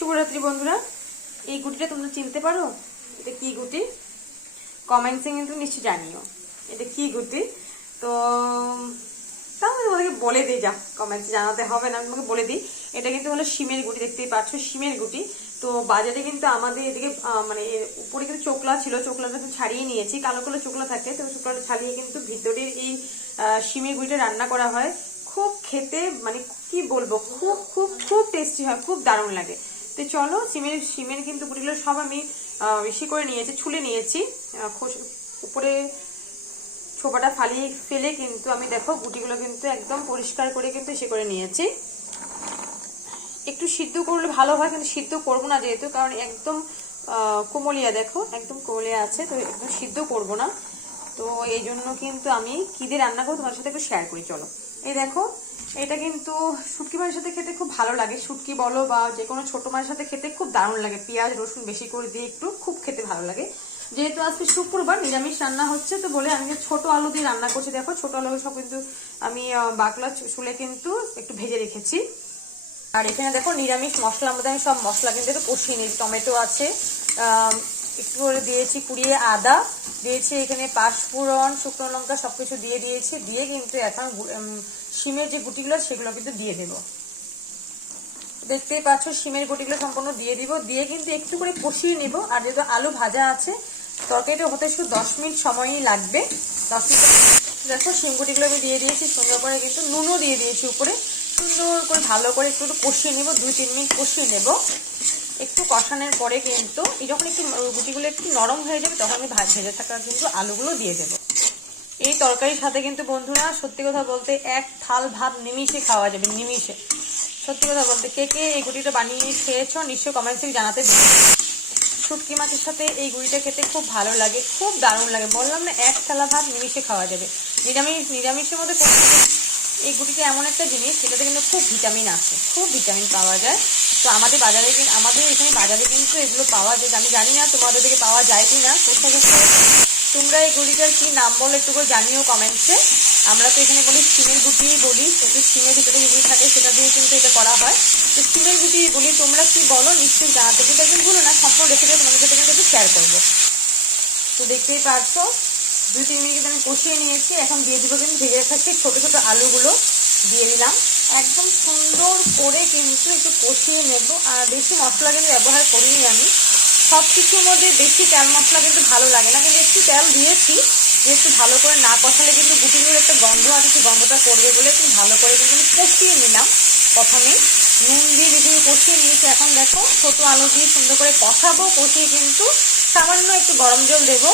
শুভরাত্রি বন্ধুরা। এই গুটিটা তোমরা চিনতে পারো? এটা কি গুটি? কমেন্টসে কিন্তু নিশ্চয়ই জানিও এটা কি গুটি। তো তাহলে তোমাদেরকে বলে দিই, যা কমেন্টসে জানাতে হবে না, তোমাকে বলে দিই। এটা কিন্তু হলো শিমের গুটি, দেখতেই পাচ্ছ শিমের গুটি। তো বাজারে কিন্তু আমাদের এদিকে মানে উপরে কিন্তু চোকলা ছিল, চোকলাটা তো ছাড়িয়ে নিয়েছি, কালো কালো চোকলা থাকে, তো চোকলাটা ছাড়িয়ে কিন্তু ভিতরের এই শিমের গুটিটা রান্না করা হয়। খুব খেতে মানে কি বলবো, খুব খুব খুব টেস্টি হয়, খুব দারুণ লাগে। তো চলো, শিমের কিন্তু গুটিগুলো সব আমি বেশি করে নিয়েছি, ছুলে নিয়েছি। উপরে ছোপাটা ফালিয়ে ফেলে কিন্তু আমি দেখো গুটিগুলো কিন্তু একদম পরিষ্কার করে কিন্তু সে করে নিয়েছি। একটু সিদ্ধ করলে ভালো হয়, কিন্তু সিদ্ধ করবো না যেহেতু, কারণ একদম কোমলিয়া, দেখো একদম কোমলিয়া আছে, তো একদম সিদ্ধ করবো না। তো এই জন্য কিন্তু আমি কি দিয়ে রান্না করবো তোমার সাথে একটু শেয়ার করি। চলো, এই দেখো এটা কিন্তু শুটকি মাছের সাথে খেতে খুব ভালো লাগে। শুটকি বলো বা যে কোনো ছোট মাছের সাথে খেতে খুব দারুণ লাগে, পেঁয়াজ রসুন বেশি করে দিয়ে একটু খুব খেতে ভালো লাগে। যেহেতু আজকে শুক্রবার নিরামিষ রান্না হচ্ছে, তো বলে আমি ছোট আলু দিয়ে রান্না করছি। দেখো ছোট আলু সব কিন্তু আমি বাকলা শুলে কিন্তু একটু ভেজে রেখেছি। আর এখানে দেখো নিরামিষ মশলার মধ্যে আমি সব মশলা কিন্তু একটু কষিয়ে নিয়েছি। টমেটো আছে, একটু করে দিয়েছি কুড়িয়ে আদা দিয়েছি, এখানে পাঁচফোড়ন শুকনো লঙ্কা সবকিছু দিয়ে দিয়েছি। দিয়ে কিন্তু এখন শিমের যে গুটিগুলো সেগুলো কিন্তু দিয়ে দেবো। দেখতেই পাচ্ছ শিমের গুটিগুলো সম্পূর্ণ দিয়ে দিব, দিয়ে কিন্তু একটু করে কষিয়ে নিব। আর যেহেতু আলু ভাজা আছে, তরকারিটা হতে শুধু 10 মিনিট সময়ই লাগবে। 10 মিনিট দেখো শিম গুটিগুলো আমি দিয়ে দিয়েছি, সুন্দর করে কিন্তু নুনও দিয়ে দিয়েছি উপরে। সুন্দর করে ভালো করে একটু কষিয়ে নেব, 2-3 মিনিট কষিয়ে নেব। একটু কষানোর পরে কিন্তু এই যখন একটু গুটিগুলো একটু নরম হয়ে যাবে, তখন আমি ভেজে থাকা কিন্তু আলুগুলো দিয়ে দেবো। এই তরকারির সাথে কিন্তু বন্ধুরা সত্যি কথা বলতে এক থাল ভাত নিমিষে খাওয়া যাবে, নিমিষে। সত্যি কথা বলতে কে কে এই গুটিটা বানিয়ে খেয়েছো নিশ্চয়ই কমেন্টসে জানাতে। শুটকি মাছের সাথে এই গুটিটা খেতে খুব ভালো লাগে, খুব দারুণ লাগে। বললাম না, এক থালা ভাত নিমিষে খাওয়া যাবে। নিরামিষের মধ্যে এই গুটিটা এমন একটা জিনিস, সেটাতে কিন্তু খুব ভিটামিন আছে, খুব ভিটামিন পাওয়া যায়। তো আমাদের এখানে বাজারে কিন্তু এগুলো পাওয়া যায়। আমি জানি না তোমাদের দিকে পাওয়া যায় কি না, কোথায় তোমরা এই গুটিটার কি নাম বলো একটু করে জানিও কমেন্টসে। আমরা তো এখানে বলি শিমের গুটিই বলি, একটু শিমের ভিতরে যেগুলি থাকে সেটা দিয়ে কিন্তু এটা করা হয়। তো শিমের গুটি বলি, তোমরা কি বলো নিশ্চয়ই জানাতে। কিন্তু একদিন ভুলো না, সম্পূর্ণ রেসিপিটা তোমাদের সাথে কিন্তু একটু শেয়ার করবো। তো দেখতেই পারছো 2-3 মিনিট আমি কষিয়ে নিয়েছি। এখন দিয়ে দিব কিন্তু ভেজে রাখা সেই ছোটো ছোটো আলুগুলো দিয়ে দিলাম। একদম সুন্দর করে কিন্তু একটু কষিয়ে নেব। আর বেশি মশলা কিন্তু ব্যবহার করিনি আমি। সব কিছুর মধ্যে বেশি তেল মশলা কিন্তু ভালো লাগে না, কিন্তু একটু তেল দিয়েছি। একটু ভালো করে না কষালে কিন্তু গুটিগুলোর একটা গন্ধ আছে, সেই গন্ধটা করবে বলে একটু ভালো করে কিন্তু আমি কষিয়ে নিলাম। প্রথমে নুন দিয়ে বেশি কষিয়ে নিয়েছি। এখন দেখো ছোটো আলু দিয়ে সুন্দর করে কষাবো। কষিয়ে কিন্তু সামান্য একটু গরম জল দেবো।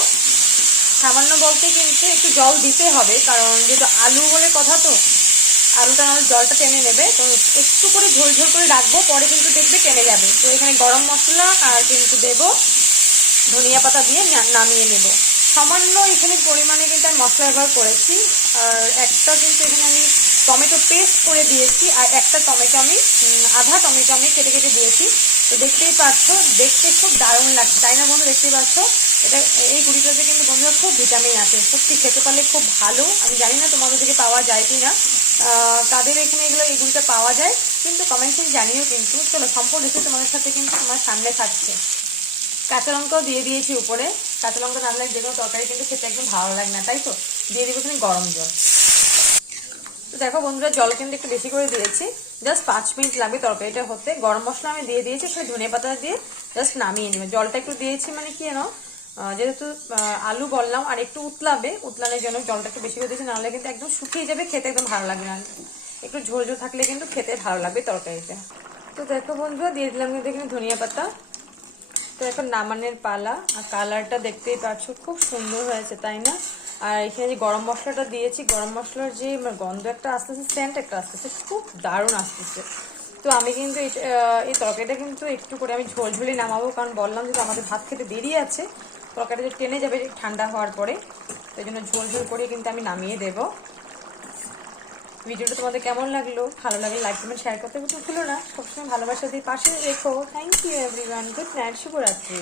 সামান্য বলতে কিন্তু একটু জল দিতে হবে, কারণ যেহেতু আলু বলে কথা, তো আলুটা আমার জলটা টেনে নেবে। তো একটু করে ঝোল ঝোল করে রাখবো, পরে কিন্তু দেখবে টেনে যাবে। তো এখানে গরম মশলা আর কিন্তু দেবো ধনিয়া পাতা দিয়ে নামিয়ে নেব। সামান্য এখানে পরিমাণে কিন্তু আমি মশলা ব্যবহার করেছি। আর একটা কিন্তু এখানে আমি টমেটো পেস্ট করে দিয়েছি, আর একটা টমেটো আমি আধা টমেটো আমি কেটে কেটে দিয়েছি। তো দেখতেই পাচ্ছ, দেখতে খুব দারুণ লাগছে, তাই না বন্ধু? দেখতেই পাচ্ছ এটা, এই গুটিটাতে কিন্তু বন্ধুরা খুব ভিটামিন আছে, সত্যি খেতে পারলে খুব ভালো। আমি জানি না তোমাদের দিকে পাওয়া যায় কি না, কাদের এখানে এই গুটিটা পাওয়া যায়, কিন্তু কমেন্টসে জানিও কিন্তু। চলো, সম্পূর্ণ রেসিপি তোমাদের সাথে কিন্তু তোমার সামনে থাকছে। কাঁচা লঙ্কাও দিয়ে দিয়েছি উপরে। কাঁচা লঙ্কা না লাগলে যে কোনো তরকারি কিন্তু খেতে একদম ভালো লাগে না, তাই তো দিয়ে দিব এখানে গরম জল। তো দেখো বন্ধুরা, জল কিন্তু একটু বেশি করে দিয়েছি, জাস্ট 5 মিনিট লাগবে তরকারিটা হতে। গরম মশলা আমি দিয়ে দিয়েছি, সেটা ধনে পাতা দিয়ে জাস্ট নামিয়ে নেবে। জলটা একটু দিয়েছি মানে কি জানো, যেহেতু আলু বললাম আর একটু উতলানোর জন্য জলটা একটু বেশি করে দিয়েছি, নাহলে কিন্তু একদম শুকিয়ে যাবে, খেতে একদম ভালো লাগবে না। একটু ঝোল ঝোল থাকলে কিন্তু খেতে ভালো লাগবে তরকারিটা। তো দেখো বন্ধুরা, দিয়ে দিলাম কিন্তু এখানে ধনিয়া পাতা। তো এখন নামানোর পালা। আর কালারটা দেখতেই পাচ্ছ খুব সুন্দর হয়েছে, তাই না? আর এখানে যে গরম মশলাটা দিয়েছি, গরম মশলার যে গন্ধ একটা আসতেছে, সেন্ট একটা আসতেছে, খুব দারুণ আসতেছে। তো আমি কিন্তু এই তরকারিটা কিন্তু একটু করে আমি ঝোল ঝোলে নামাবো, কারণ বললাম যে আমাদের ভাত খেতে দেরি আছে, তরকারিটা টেনে যাবে ঠান্ডা হওয়ার পরে। তো এই জন্য ঝোল ঝোল করে কিন্তু আমি নামিয়ে দেবো। ভিডিওটা তোমাদের কেমন লাগলো? ভালো লাগলে লাইক কমেন্ট শেয়ার করতে কিন্তু ভুলো না। সবসময় ভালোবাসা দিয়ে পাশে রেখো। Thank you everyone. Good night, শুভরাত্রি।